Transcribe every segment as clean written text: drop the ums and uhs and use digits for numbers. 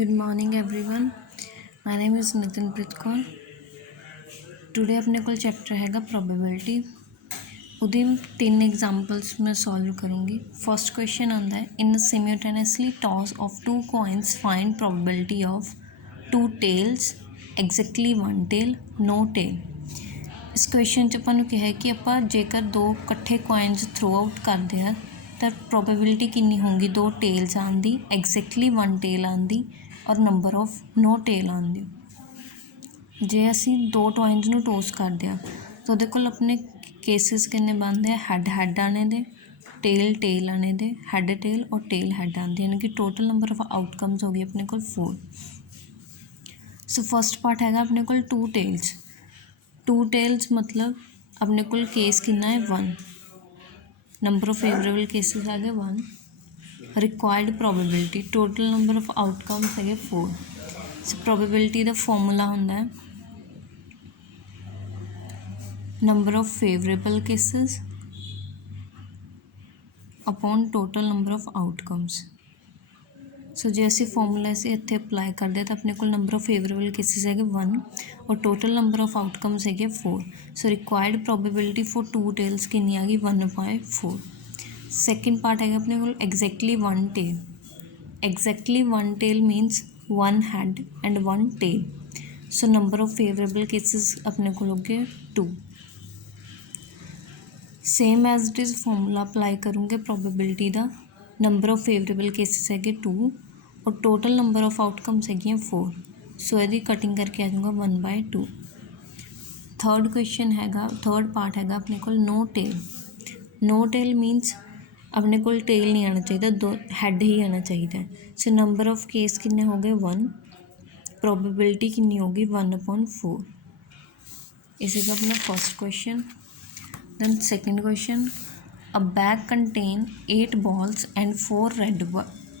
Good morning everyone. My name is Nitinpreet Kaur. Today अपने को chapter हैगा प्रोबेबिलिटी। ਉਹਦੇ 3 एग्जाम्पल्स मैं सॉल्व करूँगी। फर्स्ट क्वेश्चन आंदा है, in simultaneously toss of 2 coins find probability of 2 tails exactly 1 tail no tail। इस क्वेश्चन 'ਚ ਆਪਾਂ ਨੂੰ ਕਿਹਾ ਹੈ ਕਿ ਆਪਾਂ ਜੇਕਰ 2 ਇਕੱਠੇ ਕੋਇਨਸ ਥਰੋ ਆਊਟ ਕਰਦੇ ਆ ਤਾਂ ਪ੍ਰੋਬੇਬਿਲਿਟੀ ਕਿੰਨੀ ਹੋਊਗੀ 2 ਟੇਲਸ ਆਉਣ ਦੀ, ਐਗਜ਼ੈਕਟਲੀ 1 ਟੇਲ ਆਉਣ ਦੀ ਔਰ ਨੰਬਰ ਆਫ नो ਟੇਲ ਆਉਣ ਦੀ। ਜੇ ਅਸੀਂ 2 ਟੋਇਨਸ ਨੂੰ ਟੋਸ ਕਰਦੇ ਆ ਤਾਂ ਉਹਦੇ ਕੋਲ ਆਪਣੇ केसेस कितने बनते हैं, हैड आने दे, टेल आने दे, हैड टेल और टेल हैड आती, यानी कि टोटल नंबर ऑफ आउटकम्स हो गई अपने को 4। सो फर्स्ट पार्ट हैगा अपने को 2 टेल्स मतलब अपने को केस कितना है 1, नंबर ऑफ फेवरेबल केसेस है 1, required probability total number of outcomes है 4। सो प्रोबेबिलिटी का फॉर्मूला होंगे number of favourable cases upon total number of outcomes. So जो असी फॉर्मूला से इतने अप्लाई करते तो अपने को नंबर ऑफ फेवरेबल केसेस है 1 और टोटल नंबर ऑफ आउटकम्स है 4। So required probability for 2 tails कितनी आ गई 1/4। सैकेंड पार्ट है अपने को exactly 1 tail. Exactly 1 tail minus 1 head and 1 tail. So number of favourable cases अपने को हो गए 2। Same as it is formula apply करूँगे प्रोबेबिलिटी का, नंबर ऑफ फेवरेबल केसेस है 2 और टोटल नंबर ऑफ आउटकम्स है 4। सो यदि कटिंग करके आ जाऊँगा 1/2। थर्ड क्वेश्चन हैगा, थर्ड पार्ट हैगा अपने को no tail. No tail means अपने को टेल नहीं आना चाहिए, 2 हैड ही आना चाहिए। सो नंबर ऑफ केस कितने हो गए 1, प्रोबेबिलिटी कितनी होगी 1/4। इसी का अपना first question. Then second question, a bag contain 8 balls and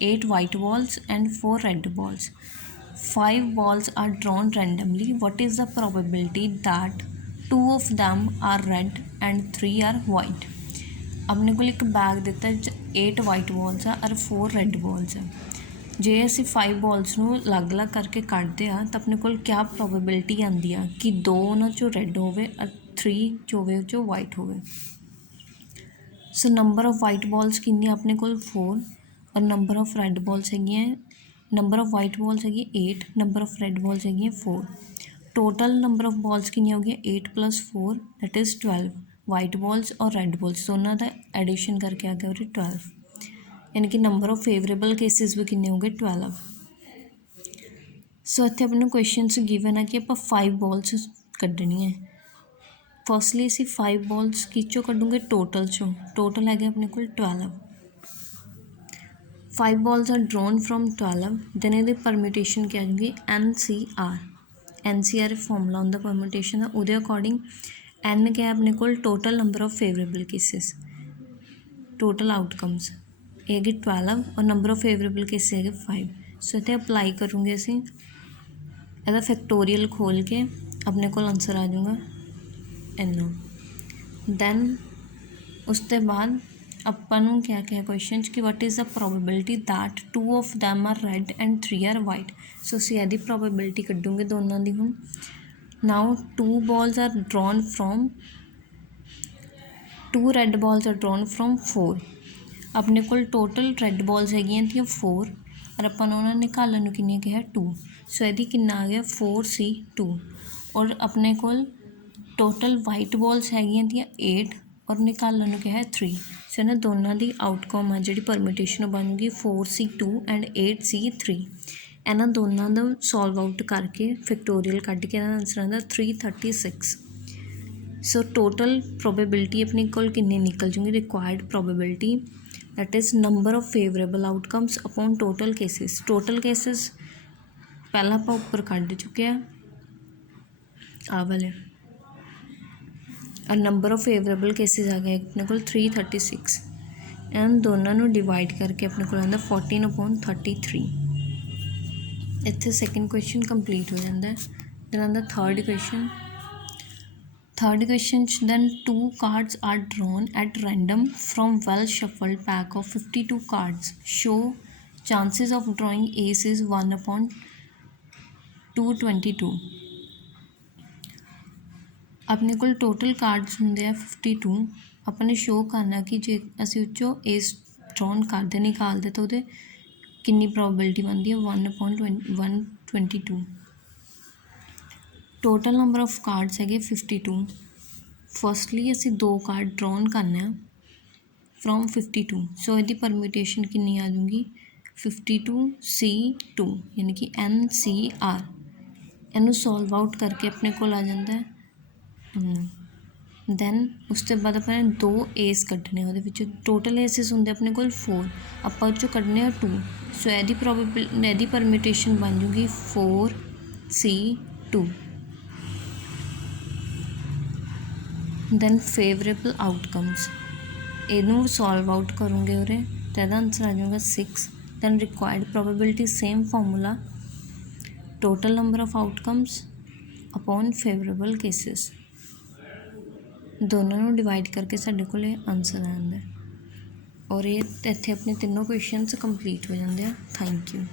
8 white balls and 4 red balls. 5 balls are drawn randomly. What is the probability that 2 of them are red and 3 are white? अपने को एक bag दिता 8 white balls आ और 4 red balls है। जे असी 5 balls ਨੂੰ अलग अलग करके ਕੱਢਦੇ ਆ ਤਾਂ ਆਪਣੇ ਕੋਲ क्या प्रोबेबिलिटी आती है कि 2 ਉਹਨਾਂ 'ਚੋਂ ਰੈੱਡ ਹੋਵੇ और 3 जो होवे जो वाइट होवे। सो नंबर ऑफ वाइट बॉल्स कितनी अपने को 4 और नंबर ऑफ रैड बॉल्स है, नंबर ऑफ वाइट बॉल्स है 8, नंबर ऑफ रैड बॉल्स है 4। टोटल नंबर ऑफ बॉल्स कितनी हो गई 8 + 4 दैट इज़ 12। वाइट बॉल्स और रैड बॉल्स दोनों का एडिशन करके आ गया 12, यानी कि नंबर ऑफ फेवरेबल केसेस भी कितने हो गए 12। सो इतने अपने क्वेश्चन गिवन है कि आप 5 बॉल्स कढ़नी है। फर्स्टली असी 5 बॉल्स किचों कढ़ूंगे टोटल चों, टोटल है अपने को 12। 5 balls are drawn from 12। Then ये परम्यूटेशन क्या होगी NCR फॉर्मूला होंगे परम्यूटेशन का, उहदे अकॉर्डिंग N क्या है अपने को total number of favourable cases, total outcomes ये है 12 और नंबर ऑफ फेवरेबल केसेस है 5। सो इतने अप्लाई करूँगे असी ਇਹਦਾ फैक्टोरियल खोल के अपने को आंसर आ जाऊँगा इन्ना। दैन उसके बाद अपन क्या क्या क्वेश्चन कि what is the probability that 2 of them are red and 3 are white. So असी यदि प्रोबेबिलिटी कढ़ूँगे दोनों की। हुण now 2 balls are drawn from 2 red balls are drawn from 4। अपने को टोटल रैड बॉल्स है 4 और अपन उन्होंने निकालन किन्नी कहा 2। सो यदि कितना आ गया 4C2 और अपने को टोटल वाइट बॉल्स है 8 और निकालन क्या है 3। सो इन्होंने दोनों की आउटकम है जी परम्यूटेशन बनूगी 4C2 एंड 8C3। इन्होंने दोनों का सॉल्व आउट करके फैक्टोरियल कढ़ के आंसर आता 336। सो टोटल प्रोबेबिलिटी अपने को कितनी निकल जूगी, required probability that is number of favourable outcomes upon total cases. Total cases पहला आप उपर कढ़ चुके हैं आ वाले और नंबर ऑफ फेवरेबल केसेस आ गए अपने को 336। एंड दोनों डिवाइड करके अपने को आता 14/33। इत्थे सैकेंड क्वेश्चन कंप्लीट हो जाता है। दैन आंदा third question. Third question then 2 cards are drawn at random from well shuffled pack of 52 cards. Show chances of drawing ਏਸ ਇਜ਼ 1/222। ਆਪਣੇ ਕੋਲ ਟੋਟਲ ਕਾਰਡਸ ਹੁੰਦੇ ਆ 52। ਆਪਾਂ ਨੇ ਸ਼ੋਅ ਕਰਨਾ ਕਿ ਜੇ ਅਸੀਂ ਉੱਚੋਂ ਏਸ ਡਰੋਨ ਕਰਦੇ ਨਿਕਾਲਦੇ ਤਾਂ ਉਹਦੇ ਕਿੰਨੀ ਪ੍ਰੋਬੇਬਿਲਿਟੀ ਬਣਦੀ ਹੈ 1/122। ਟੋਟਲ ਨੰਬਰ ਆਫ ਕਾਰਡਸ ਹੈਗੇ 52। ਫਸਟਲੀ ਅਸੀਂ 2 ਕਾਰਡ ਡਰੋਨ ਕਰਨੇ ਆ ਫਰੋਮ 52। ਸੋ ਇਹਦੀ ਪਰਮਿਊਟੇਸ਼ਨ ਕਿੰਨੀ ਆ ਜੂਗੀ 52C2 ਯਾਨੀ ਕਿ NCR। ਇਹਨੂੰ ਸੋਲਵ ਆਊਟ ਕਰਕੇ ਆਪਣੇ ਕੋਲ ਆ ਜਾਂਦਾ ਹੈ ਦੈਨ ਉਸ ਤੋਂ ਬਾਅਦ ਆਪਾਂ ਨੇ 2 ਏਸ ਕੱਢਣੇ, ਉਹਦੇ ਵਿੱਚ ਟੋਟਲ ਏਸਿਸ ਹੁੰਦੇ ਆਪਣੇ ਕੋਲ 4, ਆਪਾਂ ਉਹ 'ਚੋਂ ਕੱਢਣੇ ਆ 2। ਸੋ ਇਹਦੀ ਪਰਮਿਊਟੇਸ਼ਨ ਬਣ ਜੂਗੀ 4C2। ਦੈਨ ਫੇਵਰੇਬਲ ਆਊਟਕਮਸ, ਇਹਨੂੰ ਸੋਲਵ ਆਊਟ ਕਰੂੰਗੇ ਉਰੇ ਤਾਂ ਇਹਦਾ ਆਂਸਰ ਆ ਜਾਊਗਾ 6। Then required probability same formula, total number of outcomes upon favourable cases, ਦੋਨਾਂ ਨੂੰ ਡਿਵਾਈਡ ਕਰਕੇ ਸਾਡੇ ਕੋਲ ਇਹ ਆਂਸਰ ਆ ਜਾਂਦਾ ਔਰ ਇਹ ਇੱਥੇ ਆਪਣੇ ਤਿੰਨੋਂ ਕੁਐਸਚਨਸ ਕੰਪਲੀਟ ਹੋ ਜਾਂਦੇ ਆ। Thank you.